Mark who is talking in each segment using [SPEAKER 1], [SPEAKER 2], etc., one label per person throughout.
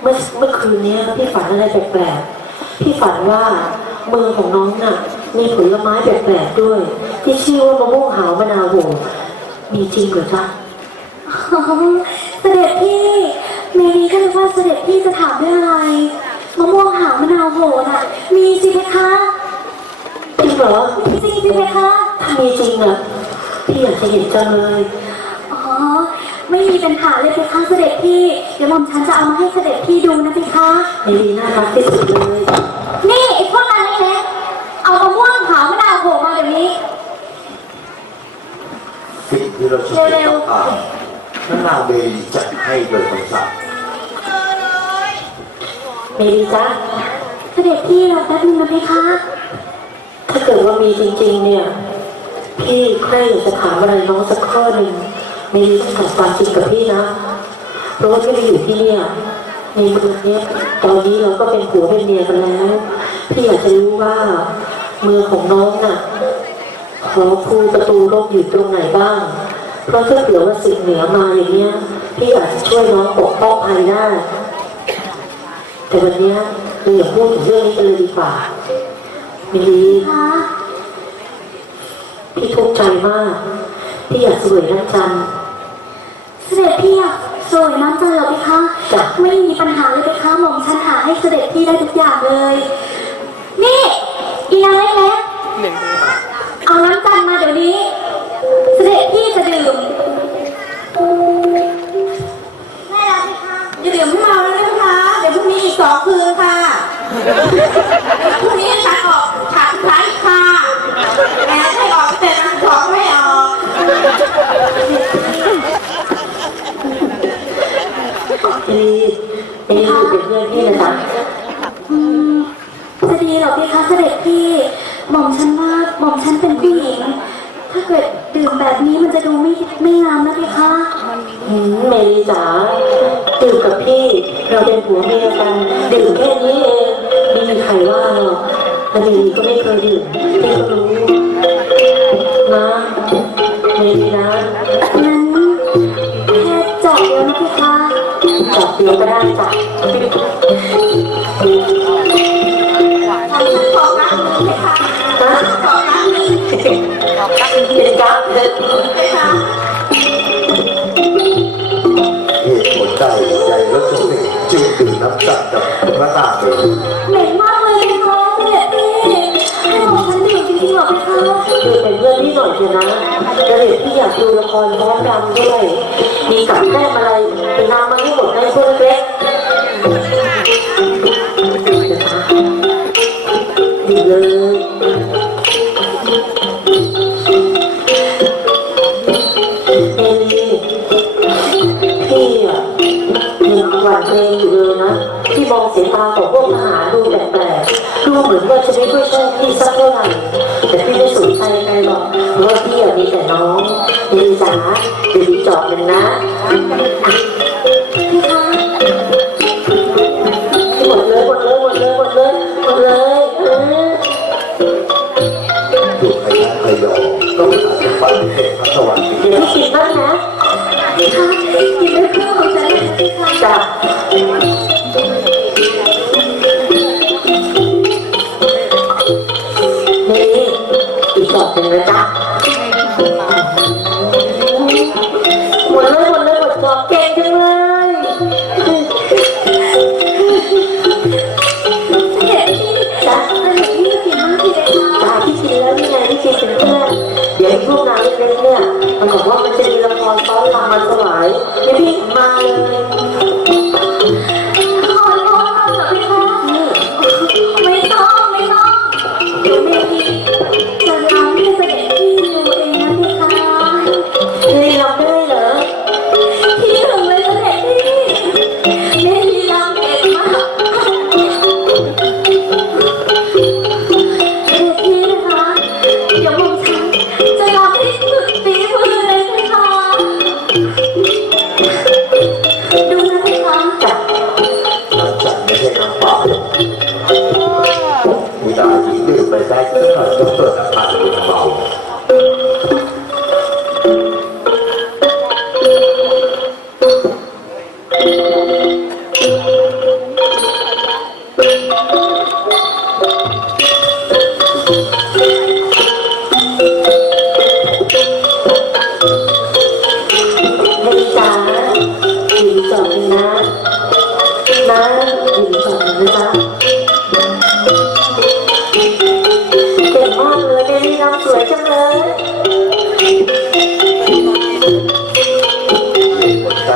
[SPEAKER 1] เมื่อเมื่อคืนนี้พี่ฝันอะไรแปลกๆ พี่ฝันว่ามือของน้องน่ะ มีผลไม้แปลกๆด้วย ที่ชื่อว่ามะม่วงหาวมะนาวโหวมีจริงเหรอจ๊ะ
[SPEAKER 2] อ๋อเสด็จพี่เมลีก็เลยว่าเสด็จพี่จะถามเรื่องอะไรมะม่วงหาวมะนาวโหน่ะ มีสิเพคะ
[SPEAKER 1] จริงเหรอ
[SPEAKER 2] มีจริงสิเพคะ
[SPEAKER 1] ถ้ามีจริงอะพี่อยากจะเห็นจังเลย
[SPEAKER 2] อ๋อ ไม่มีปัญหาเลยเพคะเสด็จพี่ เดี๋ยวหม่อมฉันจะเอามาให้เสด็จพี่ดูนะเพคะ
[SPEAKER 1] เมลีน่ารักที่สุดเลย
[SPEAKER 2] นี่ไอ้พวกนั้นเล็กๆเอามะม่วงหาวมะนาวโหมาเดี๋ยวนี้
[SPEAKER 3] สิ่งที่เราคิด
[SPEAKER 2] เร็ว
[SPEAKER 3] อ่านนั่นนาเบรีจะให้โดยคำสั่ง
[SPEAKER 1] เมลีจ๊ะ
[SPEAKER 2] เสด็จพี่รอแป๊บนึงนะเพคะ
[SPEAKER 1] ถ้าเกิดว่ามีจริงๆเนี่ย พี่ใครอยากจะถามอะไรน้องสักข้อหนึ่งเมลีต้องตอบความจริงกับพี่นะ เพราะว่าพี่ไปอยู่ที่เนี่ยในเมืองเนี้ยตอนนี้เราก็เป็นผัวเป็นเมียกันแล้ว พี่อยากจะรู้ว่าเมืองของน้องน่ะขอภูประตูโลกอยู่ตรงไหนบ้าง เพราะถ้าเผื่อว่าสิ่งเหนือมาอย่างเนี้ยพี่อาจจะช่วยน้องปกป้องภัยได้ แต่วันเนี้ยเราอย่าพูดถึงเรื่องนี้กันเลยดีกว่าเมลี
[SPEAKER 2] คะ
[SPEAKER 1] พี่ทุกข์ใจมาก พี่อยากสวยน้ำจันทร์
[SPEAKER 2] เสด็จพี่อะสวยน้ำจันทร์เหรอเพคะ
[SPEAKER 1] จ้ะ
[SPEAKER 2] ไม่มีปัญหาเลยเพคะหม่อมฉันหาให้เสด็จพี่ได้ทุกอย่างเลย นี่อีนางเล็กๆเอาน้ำจันทร์มาเดี๋ยวนี้ เสด็จพี่จะดื่มแม่รักเพคะ
[SPEAKER 4] อย่าดื่มให้เมาแล้วนะคะ เดี๋ยวพรุ่งนี้อีกสองคืนค่ะ พรุ่งนี้ฉันออกฉากสุดท้ายอีกค่ะแหมให้ออกแต่นังสองไม่ออก
[SPEAKER 1] เมลีเมลีอยู่เป็นเพื่อนพี่นะจ๊ะ
[SPEAKER 2] จะดีหรอเพคะเสด็จพี่หม่อมฉันว่าหม่อมฉันเป็นผู้หญิง ถ้าเกิดดื่มแบบนี้มันจะดูไม่ไม่งามนะเพคะ
[SPEAKER 1] หืมเมลีจ๋าดื่มกับพี่เราเป็นผัวเมียกันดื่มแค่นี้เองไม่มีใครว่าหรอกและเมลีก็ไม่เคยดื่มพี่ก็รู้
[SPEAKER 4] ร
[SPEAKER 3] พร้
[SPEAKER 2] อมรำ
[SPEAKER 1] ด้วย มีกับแก้มอะไร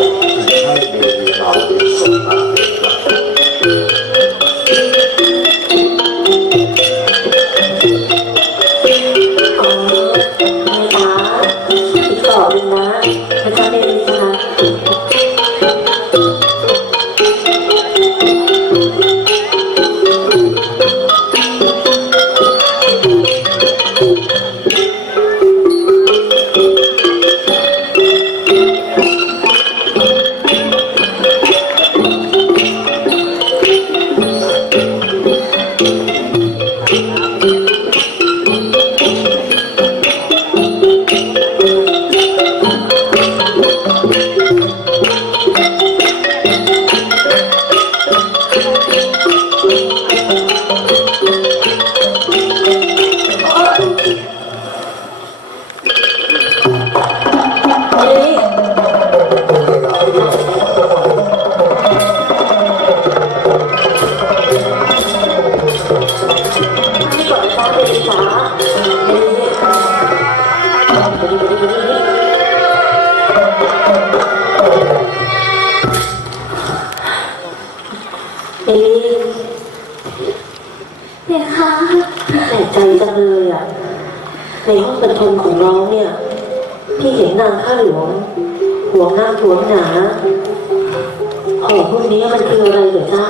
[SPEAKER 1] Zeit, die Zeit, die wir haben. เอ๊ะเนี่ยคะแปลกใจ
[SPEAKER 2] จังเลยอะ ใน
[SPEAKER 1] ห้องบรรทมของน้องเนี่ย พี่เห็นนางข้าหลวง หัวหน้าทวห
[SPEAKER 2] นาของพวกนี้
[SPEAKER 1] มันคืออะไรเหรอ
[SPEAKER 2] จ๊ะ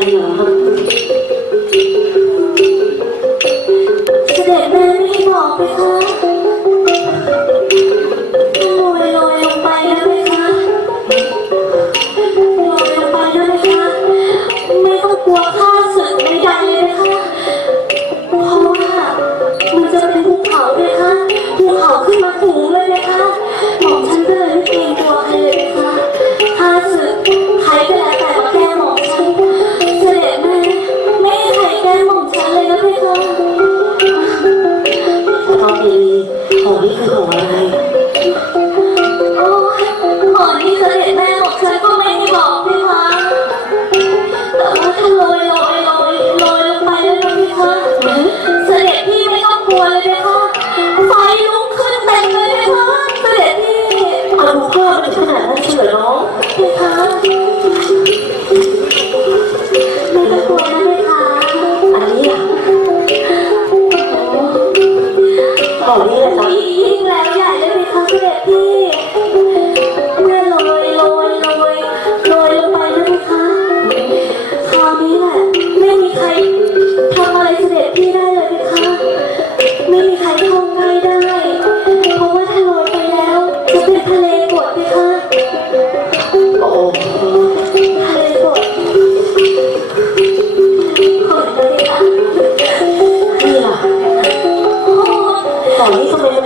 [SPEAKER 2] 真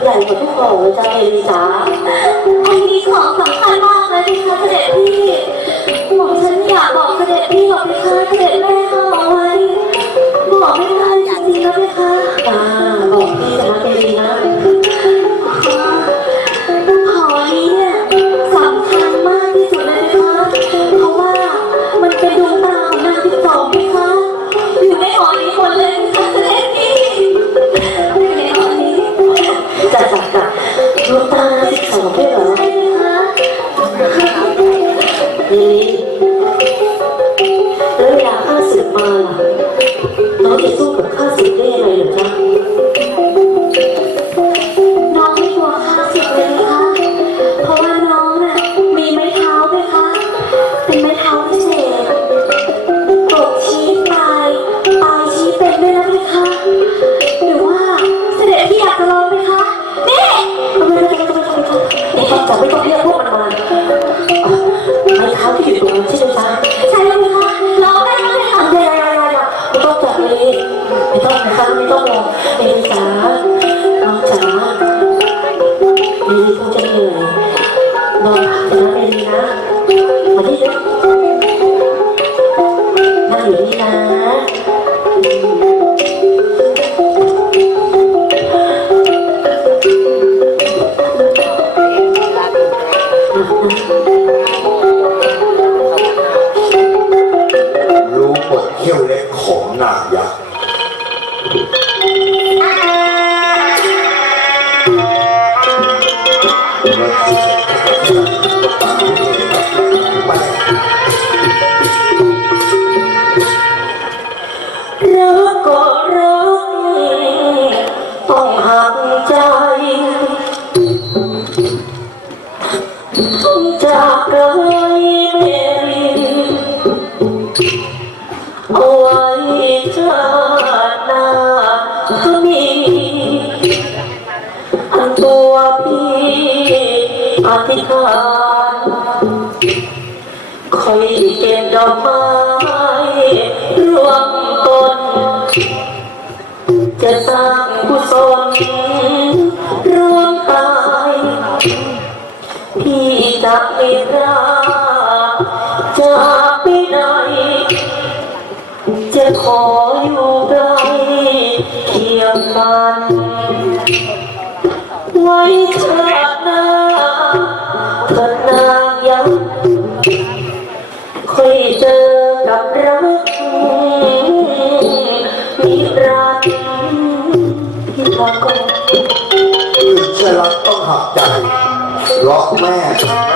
[SPEAKER 2] ญ่กของทุกคนจะเป็นจ๋าอันนี้ขอ
[SPEAKER 1] ง
[SPEAKER 2] สำคัญมากเลยที่คะเสด็จ ไม่ต้องนะคะไม่
[SPEAKER 1] ต้องลงเอ็
[SPEAKER 2] นจ๋าน้
[SPEAKER 1] องจ๋า
[SPEAKER 2] ดีค
[SPEAKER 1] งจะเหนื่อยนอนพักนะเรนนะมาที่นี่นั่งอยู่นี่นะ
[SPEAKER 3] อะนะ ก่
[SPEAKER 1] อคอยเก็บดอกไม้รวมต้น จะสร้างกุศลร่วมตายพี่จะไม่รักจะไปไหนจะขออยู่ใกล้เคียงมันไว้เธอ
[SPEAKER 3] Logo começa.